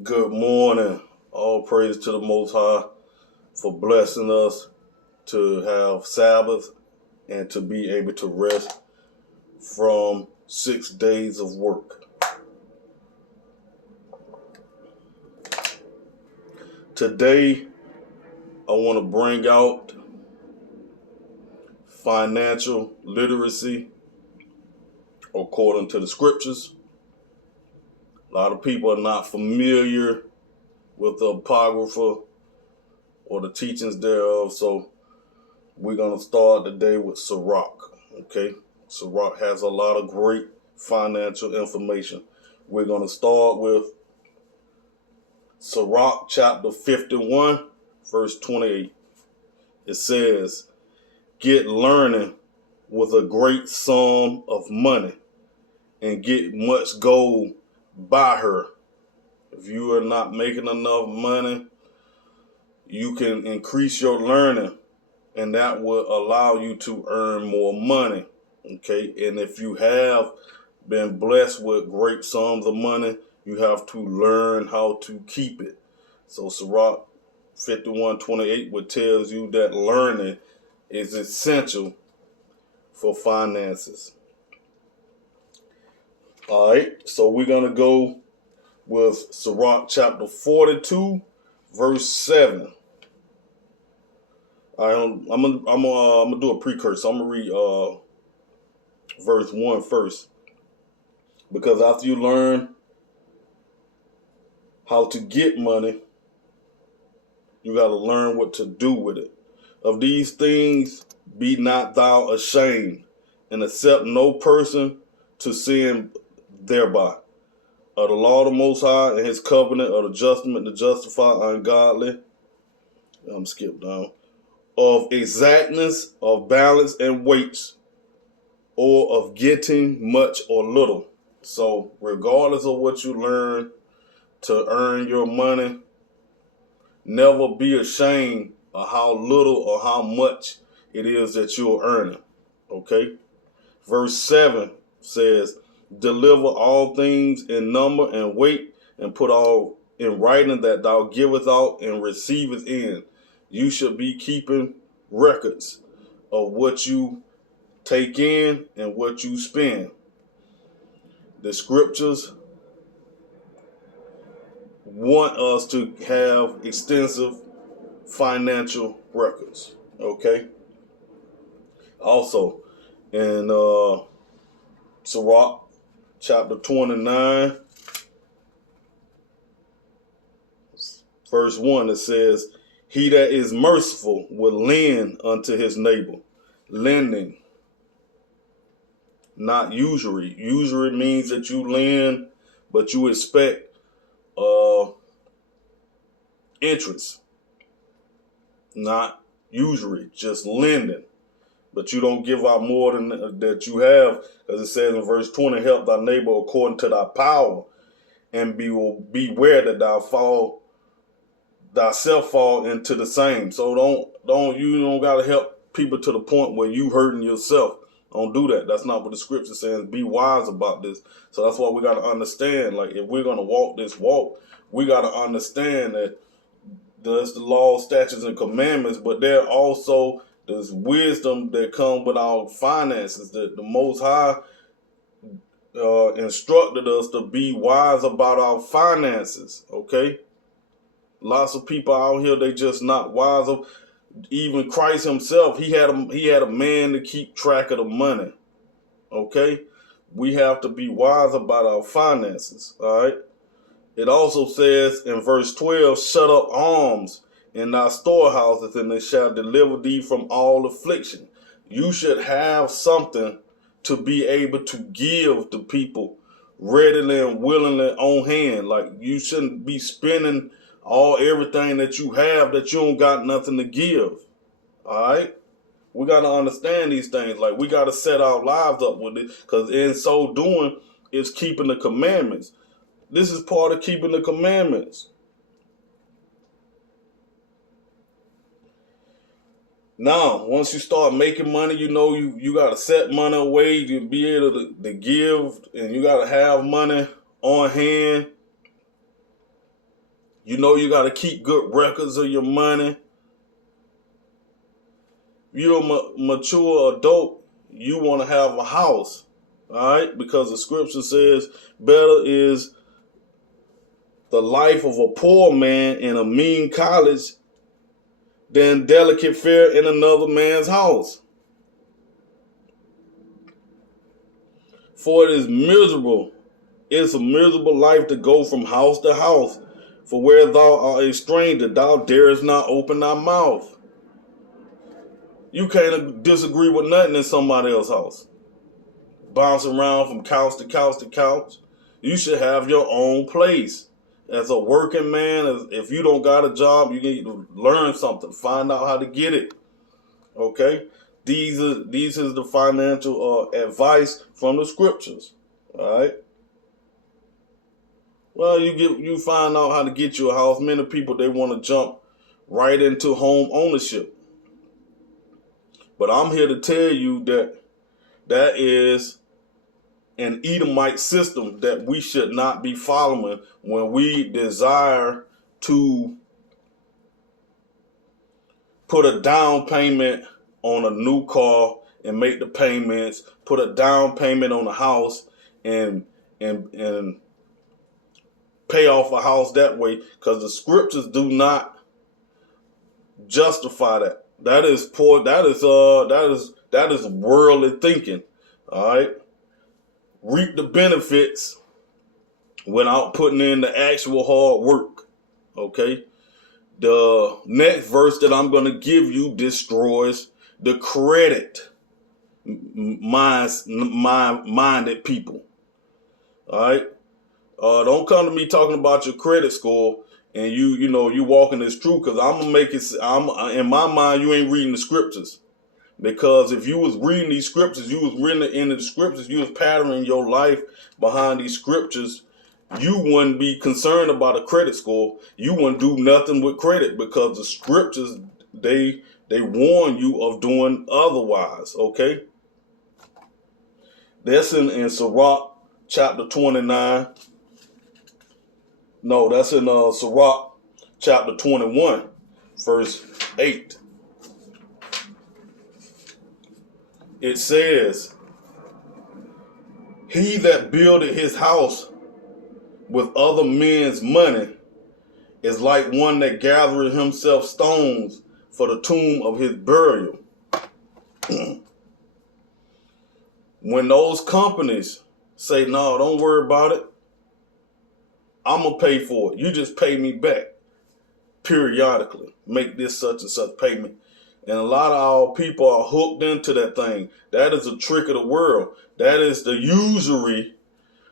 Good morning. All praise to the Most High for blessing us to have Sabbath and to be able to rest from 6 days of work. Today, I want to bring out financial literacy according to the scriptures. A lot of people are not familiar with the apocrypha or the teachings thereof, so we're going to start the day with Sirach, okay? Sirach has a lot of great financial information. We're going to start with Sirach chapter 51, verse 28. It says, "Get learning with a great sum of money and get much gold by her." If you are not making enough money, you can increase your learning, and that will allow you to earn more money, okay? And if you have been blessed with great sums of money, you have to learn how to keep it. So Sirach 51:28 would tells you that learning is essential for finances. All right, so we're going to go with Sirach chapter 42, verse 7. I'm gonna do a precursor. I'm gonna read verse 1 first, because after you learn how to get money, you got to learn what to do with it. Of these things be not thou ashamed, and accept no person to sin thereby. Of the law of the Most High and his covenant, of the judgment to justify ungodly. I'm skip down. Of exactness, of balance and weights, or of getting much or little. So regardless of what you learn to earn your money, never be ashamed of how little or how much it is that you're earning. Okay? Verse 7 says, "Deliver all things in number and weight, and put all in writing that thou givest out and receivest in." You should be keeping records of what you take in and what you spend. The scriptures want us to have extensive financial records, okay? Also, in Sirach chapter 29, verse 1, it says, "He that is merciful will lend unto his neighbor." Lending, not usury. Usury means that you lend, but you expect interest. Not usury, just lending. But you don't give out more than that you have, as it says in verse 20, "Help thy neighbor according to thy power, and beware that thou fall thyself fall into the same." So you don't gotta help people to the point where you hurting yourself. Don't do that. That's not what the scripture says. Be wise about this. So that's why we gotta understand, like, if we're gonna walk this walk, we gotta understand that there's the law, statutes, and commandments, but there also there's wisdom that comes with our finances. That the Most High instructed us to be wise about our finances. Okay, lots of people out here, they just not wise. Even Christ himself, he had a man to keep track of the money. Okay, we have to be wise about our finances. All right. It also says in verse 12, "Shut up alms in thy storehouses, and they shall deliver thee from all affliction." You should have something to be able to give to people readily and willingly on hand. Like, you shouldn't be spending everything that you have that you don't got nothing to give. All right? We got to understand these things. Like, we got to set our lives up with it, because in so doing, it's keeping the commandments. This is part of keeping the commandments. Now, once you start making money, you got to set money away to be able to give, and you got to have money on hand. You know you got to keep good records of your money. If you're a mature adult, you want to have a house, all right? Because the scripture says better is the life of a poor man in a mean college than delicate fare in another man's house. For it is miserable. It's a miserable life to go from house to house. For where thou art a stranger, thou darest not open thy mouth. You can't disagree with nothing in somebody else's house. Bouncing around from couch to couch to couch. You should have your own place. As a working man, if you don't got a job, you need to learn something. Find out how to get it. Okay? These is the financial advice from the scriptures. All right? Well, you find out how to get you a house. Many people, they want to jump right into home ownership. But I'm here to tell you that is an Edomite system that we should not be following when we desire to put a down payment on a new car and make the payments, put a down payment on a house and pay off a house that way, because the scriptures do not justify that. That is poor. That is worldly thinking. All right, reap the benefits without putting in the actual hard work. Okay, the next verse that I'm going to give you destroys the credit minded people. All right. Don't come to me talking about your credit score and you walking this truth, because I'm gonna make it. In my mind, you ain't reading the scriptures, because if you was reading these scriptures, you was reading it in the scriptures, you was patterning your life behind these scriptures, you wouldn't be concerned about a credit score. You wouldn't do nothing with credit, because the scriptures they warn you of doing otherwise. Okay, that's in Sirach chapter 29. No, that's in Sirach chapter 21, verse 8. It says, he that builded his house with other men's money is like one that gathereth himself stones for the tomb of his burial. When those companies say, no, don't worry about it, I'm going to pay for it, you just pay me back periodically, make this such and such payment. And a lot of our people are hooked into that thing. That is a trick of the world. That is the usury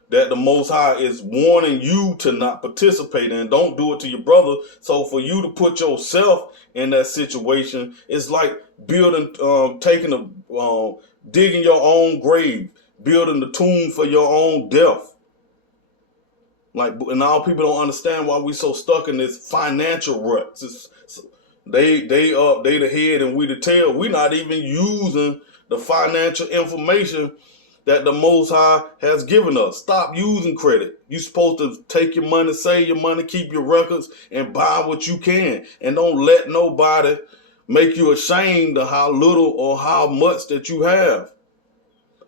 that the Most High is warning you to not participate in. Don't do it to your brother. So for you to put yourself in that situation, it's like building, digging your own grave, building the tomb for your own death. And all people don't understand why we so stuck in this financial rut. They the head and we the tail. We're not even using the financial information that the Most High has given us. Stop using credit. You're supposed to take your money, save your money, keep your records, and buy what you can. And don't let nobody make you ashamed of how little or how much that you have.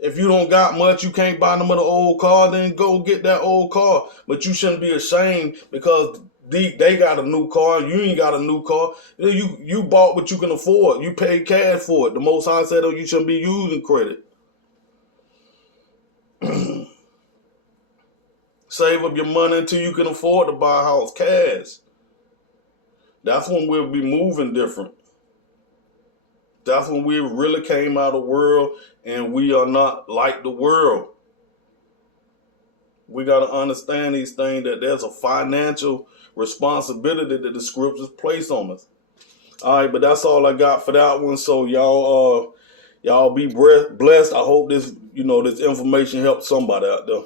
If you don't got much, you can't buy them with an old car, then go get that old car. But you shouldn't be ashamed because they got a new car, you ain't got a new car. You bought what you can afford. You paid cash for it. The Most High said, oh, you shouldn't be using credit. Save up your money until you can afford to buy a house cash. That's when we'll be moving different. That's when we really came out of the world and we are not like the world. We got to understand these things, that there's a financial responsibility that the scriptures place on us. All right, but that's all I got for that one. So y'all be blessed. I hope this information helps somebody out there.